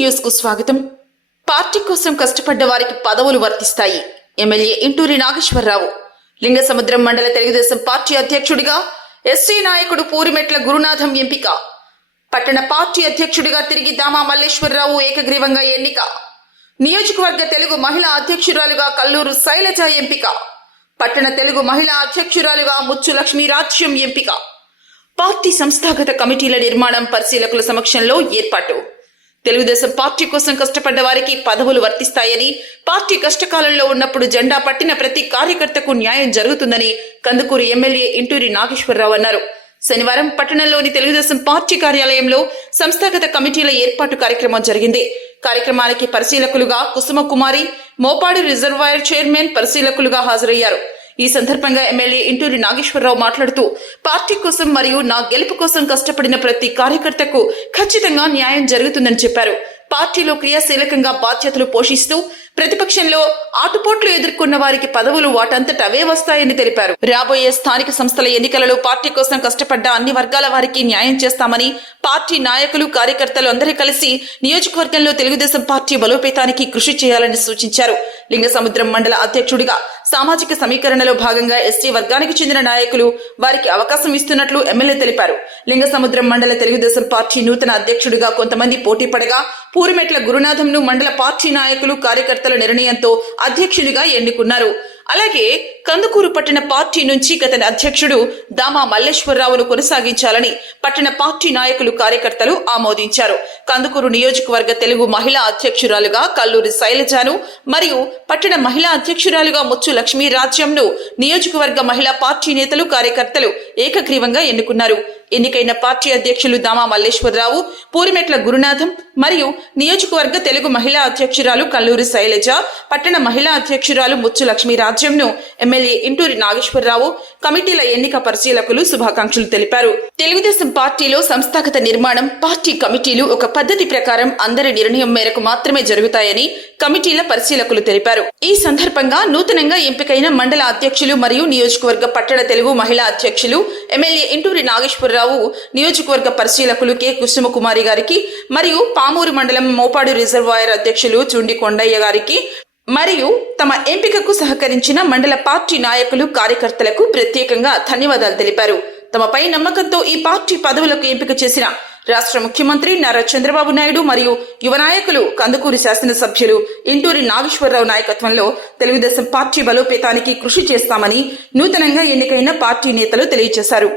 న్యూస్కు స్వాగతం. పార్టీ కోసం కష్టపడ్డ వారికి పదవులు వర్తిస్తాయి. ఎమ్మెల్యే ఇంటూరి నాగేశ్వరరావు. లింగసముద్రం మండల తెలుగుదేశం పార్టీ అధ్యక్షుడిగా ఎస్సీ నాయకుడు పూరిమెట్ల గురునాథం ఎంపిక. పట్టణ పార్టీ అధ్యక్షుడిగా తిరిగి దామా మల్లేశ్వరరావు ఏకగ్రీవంగా ఎన్నిక. నియోజకవర్గ తెలుగు మహిళా అధ్యక్షురాలుగా కల్లూరు శైలజ ఎంపిక. పట్టణ తెలుగు మహిళా అధ్యక్షురాలుగా ముచ్చు లక్ష్మీ రాజ్యం ఎంపిక. పార్టీ సంస్థాగత కమిటీల నిర్మాణం పరిశీలకుల సమక్షంలో ఏర్పాటు. తెలుగుదేశం పార్టీ కోసం కష్టపడ్డ వారికి పదవులు వర్తిస్తాయని పార్టీ కష్టకాలంలో ఉన్నప్పుడు జెండా పట్టిన ప్రతి కార్యకర్తకు న్యాయం జరుగుతుందని కందుకూరు ఎమ్మెల్యే ఇంటూరి నాగేశ్వరరావు అన్నారు. శనివారం పట్టణంలోని తెలుగుదేశం పార్టీ కార్యాలయంలో సంస్థాగత కమిటీల ఏర్పాటు కార్యక్రమం జరిగింది. కార్యక్రమానికి పరిశీలకులుగా కుసుమ కుమారి మోపాడు రిజర్వాయర్ చైర్మన్ పరిశీలకులుగా హాజరయ్యారు. ఈ సందర్భంగా ఎమ్మెల్యే ఇంటూరి నాగేశ్వరరావు మాట్లాడుతూ పార్టీ కోసం మరియు నా గెలుపు కోసం కష్టపడిన ప్రతి కార్యకర్తకు ఖచ్చితంగా న్యాయం జరుగుతుందని చెప్పారు. పార్టీలో క్రియాశీలకంగా బాధ్యతలు పోషిస్తూ ప్రతిపక్షంలో ఆటుపోట్లు ఎదుర్కొన్న వారికి పదవులు వాటంతట అవే వస్తాయని తెలిపారు. రాబోయే స్థానిక సంస్థల ఎన్నికలలో పార్టీ కోసం కష్టపడ్డ అన్ని వర్గాల వారికి న్యాయం చేస్తామని పార్టీ నాయకులు కార్యకర్తలు అందరూ కలిసి నియోజకవర్గంలో తెలుగుదేశం పార్టీ బలోపేతానికి కృషి చేయాలని సూచించారు. లింగసముద్రం మండల అధ్యక్షుడిగా సామాజిక సమీకరణలో భాగంగా ఎస్టీ వర్గానికి చెందిన నాయకులు వారికి అవకాశం ఇస్తున్నట్లు ఎమ్మెల్యే తెలిపారు. లింగసముద్రం మండల తెలుగుదేశం పార్టీ నూతన అధ్యక్షుడిగా కొంతమంది పోటీ పడగా పూరిమెట్ల గురునాథంను మండల పార్టీ నాయకులు కార్యకర్తల నిర్ణయంతో అధ్యక్షుడిగా ఎన్నుకున్నారు. అలాగే కందుకూరు పట్టణ పార్టీ నుంచి గత అధ్యక్షుడు దామా మల్లేశ్వరరావును కొనసాగించాలని పట్టణ పార్టీ నాయకులు కార్యకర్తలు ఆమోదించారు. కందుకూరు నియోజకవర్గ తెలుగు మహిళా అధ్యక్షురాలుగా కల్లూరి శైలజను మరియు పట్టణ మహిళా అధ్యక్షురాలుగా ముచ్చు లక్ష్మీ రాజ్యంను నియోజకవర్గ మహిళా పార్టీ నేతలు కార్యకర్తలు ఏకగ్రీవంగా ఎన్నుకున్నారు. ఎన్నికైన పార్టీ అధ్యక్షులు దామా మల్లేశ్వరరావు పూరిమెట్ల గురునాథం మరియు నియోజకవర్గ తెలుగు మహిళా అధ్యక్షురాలు కల్లూరి శైలజ పట్టణ మహిళా అధ్యక్షురాలు ముచ్చు లక్ష్మీ రాజ్యంను ఎమ్మెల్యే ఇంటూరి నాగేశ్వరరావు కమిటీల ఎన్నిక పరిశీలకులు శుభాకాంక్షలు తెలిపారు. తెలుగుదేశం పార్టీలో సంస్థాగత నిర్మాణం పార్టీ కమిటీలు ఒక పద్ధతి ప్రకారం అందరి నిర్ణయం మేరకు మాత్రమే జరుగుతాయని కమిటీల పరిశీలకులు తెలిపారు. ఈ సందర్భంగా నూతనంగా ఎంపికైన మండల అధ్యక్షులు మరియు నియోజకవర్గ పట్టణ తెలుగు మహిళా అధ్యక్షులు ఎమ్మెల్యే ఇంటూరి నాగేశ్వరరావు నియోజకవర్గ పరిశీలకులు కె కుసుమకుమారి గారికి మరియు పామూరు మండలం మోపాడు రిజర్వాయర్ అధ్యక్షులు చుండి కొండయ్య గారికి మరియు తమ ఎంపికకు సహకరించిన మండల పార్టీ నాయకులు కార్యకర్తలకు ప్రత్యేకంగా ధన్యవాదాలు తెలిపారు. తమపై నమ్మకంతో ఈ పార్టీ పదవులకు ఎంపిక చేసిన రాష్ట్ర ముఖ్యమంత్రి నారా చంద్రబాబు నాయుడు మరియు యువ నాయకులు కందుకూరి శాసనసభ్యులు ఇంటూరి నాగేశ్వరరావు నాయకత్వంలో తెలుగుదేశం పార్టీ బలోపేతానికి కృషి చేస్తామని నూతనంగా ఎన్నికైన పార్టీ నేతలు తెలియజేశారు.